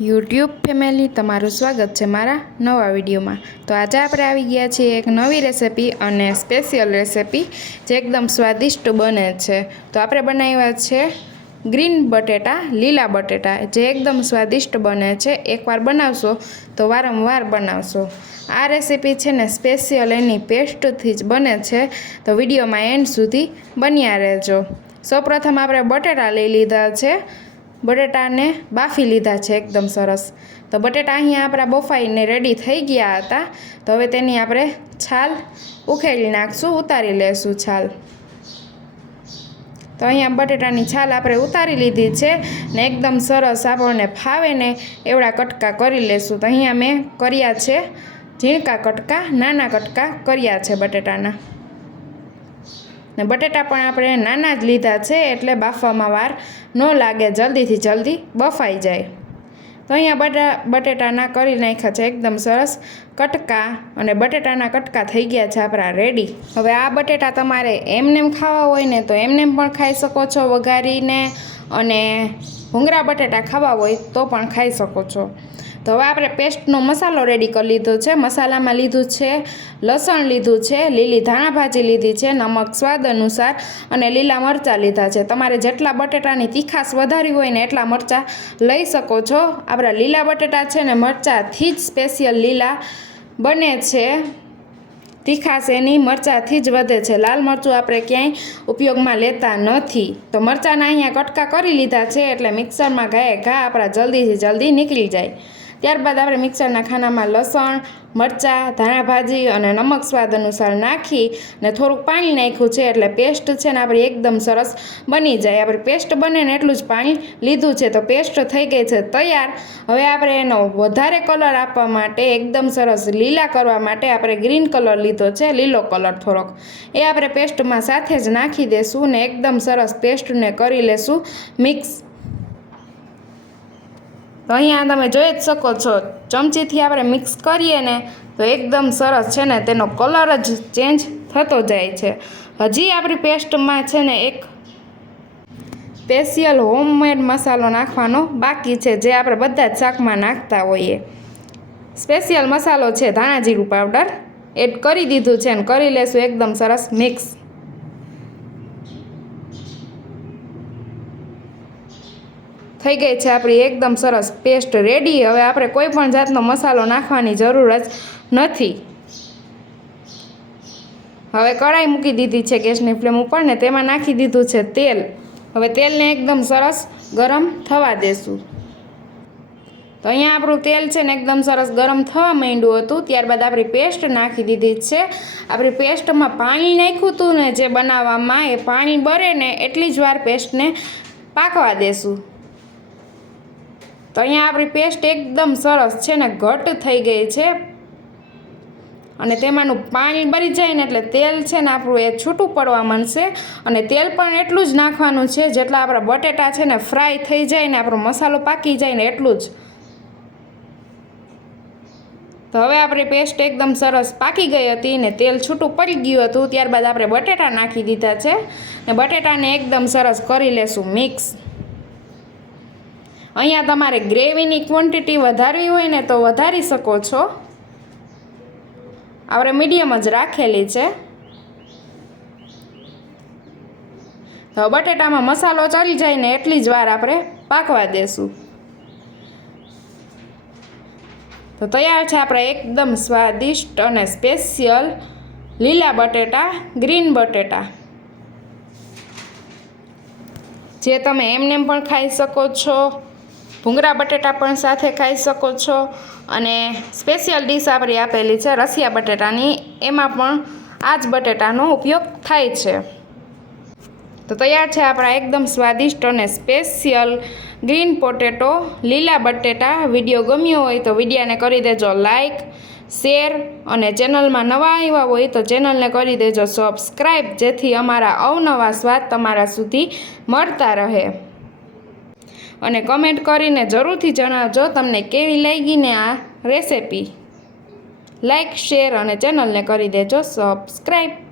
YouTube family તમારું સ્વાગત છે મારા નવા વિડીયોમાં. તો આજે આપણે આવી ગયા છીએ એક નવી રેસિપી અને સ્પેશિયલ રેસિપી જે એકદમ સ્વાદિષ્ટ બને છે. તો આપણે બનાવ્યા છે ગ્રીન બટેટા, લીલા બટેટા. જે એકદમ સ્વાદિષ્ટ બને છે. એકવાર બનાવશો તો વારંવાર બનાવશો. આ રેસીપી છે ને સ્પેશિયલ એની પેસ્ટથી જ બને છે. તો વિડીયોમાં એન્ડ સુધી બન્યા રહેજો. સૌપ્રથમ આપણે બટેટા લઈ લીધા છે. બટેટાને બાફી લીધા છે એકદમ સરસ. તો બટેટા અહીંયા આપણા બફાઈને રેડી થઈ ગયા હતા. તો હવે તેની આપણે છાલ ઉખેડી નાખશું, ઉતારી લેશું છાલ. તો અહીંયા બટેટાની છાલ આપણે ઉતારી લીધી છે ને એકદમ સરસ આપણને ફાવે ને એવડા કટકા કરી લેશું. તો અહીંયા મેં કર્યા છે ઝીણકા કટકા, નાના કટકા કર્યા છે બટેટાના. ને બટેટા પણ આપણે નાના જ લીધા છે એટલે બાફવામાં વાર ન લાગે, જલ્દીથી જલ્દી બફાઈ જાય. તો અહીંયા બટા, બટેટાના કરી નાખ્યા છે એકદમ સરસ કટકા અને બટેટાના કટકા થઈ ગયા છે આપણા રેડી હવે આ બટેટા તમારે એમનેમ ખાવા હોય ને તો એમનેમ પણ ખાઈ શકો છો વઘારીને અને ભૂંગરા બટેટા ખાવા હોય તો પણ ખાઈ શકો છો. તો હવે આપણે પેસ્ટનો મસાલો રેડી કરી લીધો છે. મસાલામાં લીધું છે લસણ લીધું છે, લીલી ધાણાભાજી લીધી છે, નમક સ્વાદ અનુસાર અને લીલા મરચાં લીધા છે. તમારે જેટલા બટેટાની તીખાશ વધારી હોય ને એટલા મરચાં લઈ શકો છો. આપણા લીલા બટેટા છે ને મરચાંથી જ સ્પેશિયલ લીલા બને છે. તીખાશ એની મરચાંથી જ વધે છે. લાલ મરચું આપણે ક્યાંય ઉપયોગમાં લેતા નથી. તો મરચાંના અહીંયા કટકા કરી લીધા છે એટલે મિક્સરમાં ગાયે ઘા આપણા જલ્દીથી જલ્દી નીકળી જાય. ત્યારબાદ આપણે મિક્સરના ખાનામાં લસણ, મરચાં, ધાણાભાજી અને નમક સ્વાદ અનુસાર નાખી ને થોડુંક પાણી નાખ્યું છે એટલે પેસ્ટ છે ને આપણી એકદમ સરસ બની જાય. આપણે પેસ્ટ બને ને એટલું જ પાણી લીધું છે તો પેસ્ટ થઈ ગઈ છે તૈયાર. હવે આપણે એનો વધારે કલર આપવા માટે એકદમ સરસ લીલા કરવા માટે આપણે ગ્રીન કલર લીધો છે, લીલો કલર થોડોક. એ આપણે પેસ્ટમાં સાથે જ નાખી દઈશું ને એકદમ સરસ પેસ્ટને કરી લેશું મિક્સ. તો અહીંયા તમે જોઈ જ શકો છો, ચમચીથી આપણે મિક્સ કરીએ ને તો એકદમ સરસ છે ને, તેનો કલર જ ચેન્જ થતો જાય છે. હજી આપણી પેસ્ટમાં છે ને એક સ્પેશિયલ હોમમેડ મસાલો નાખવાનો બાકી છે, જે આપણે બધા જ શાકમાં નાખતા હોઈએ. સ્પેશિયલ મસાલો છે ધાણા જીરું પાવડર એડ કરી દીધું છે ને, કરી લેશું, એકદમ સરસ મિક્સ થઈ ગઈ છે આપણી એકદમ સરસ પેસ્ટ રેડી હવે આપણે કોઈ પણ જાતનો મસાલો નાખવાની જરૂર જ નથી. હવે કઢાઈ મૂકી દીધી છે ગેસની ફ્લેમ ઉપર ને તેમાં નાખી દીધું છે તેલ. હવે તેલને એકદમ સરસ ગરમ થવા દેશું. તો અહીંયા આપણું તેલ છે ને એકદમ સરસ ગરમ થવા માંડ્યું હતું. ત્યારબાદ આપણી પેસ્ટ નાખી દીધી છે. આપણી પેસ્ટમાં પાણી નાખ્યું હતું ને જે બનાવવામાં એ પાણી બરે ને એટલી જ વાર પેસ્ટને પાકવા દેશું. તો અહીંયા આપણી પેસ્ટ એકદમ સરસ છે ને ઘટ થઈ ગઈ છે. અને તેમાંનું પાણી બળી જાય ને એટલે તેલ છે ને આપણું એ છૂટું પડવા માંડશે. અને તેલ પણ એટલું જ નાખવાનું છે જેટલા આપણા બટેટા છે ને ફ્રાય થઈ જાય ને આપણો મસાલો પાકી જાય ને એટલું જ. તો હવે આપણી પેસ્ટ એકદમ સરસ પાકી ગઈ હતી ને તેલ છૂટું પડી ગયું હતું. ત્યારબાદ આપણે બટેટા નાખી દીધા છે. ને બટેટાને એકદમ સરસ કરી લેશું મિક્સ. અહીંયા તમારે ગ્રેવીની ક્વોન્ટિટી વધારવી હોય ને તો વધારી શકો છો. આપણે મીડિયમ જ રાખેલી છે. તો બટેટામાં મસાલો ચડી જાય ને એટલી જ વાર આપણે પાકવા દેશું. તો તૈયાર છે આપણે એકદમ સ્વાદિષ્ટ અને સ્પેશિયલ લીલા બટેટા, ગ્રીન બટેટા. જે તમે એમનેમ પણ ખાઈ શકો છો. ભૂંગળા બટેટા પણ સાથે ખાઈ શકો છો. અને સ્પેશિયલ ડીશ આપણી આપેલી છે રસિયા બટેટાની. એમાં પણ આ જ બટેટાનો ઉપયોગ થાય છે. તો તૈયાર છે આપણા એકદમ સ્વાદિષ્ટ અને સ્પેશિયલ ગ્રીન પોટેટો લીલા બટેટા. વીડિયો ગમ્યો હોય તો વિડીયાને કરી દેજો લાઈક શેર અને ચેનલમાં નવા આવ્યા હોય તો ચેનલને કરી દેજો સબસ્ક્રાઈબ જેથી અમારા અવનવા સ્વાદ તમારા સુધી મળતા રહે. અને કમેન્ટ કરીને જરૂરથી જણાવજો તમને કેવી લાગી ને આ રેસિપી લાઈક શેર અને ચેનલને કરી દેજો. સબસ્ક્રાઈબ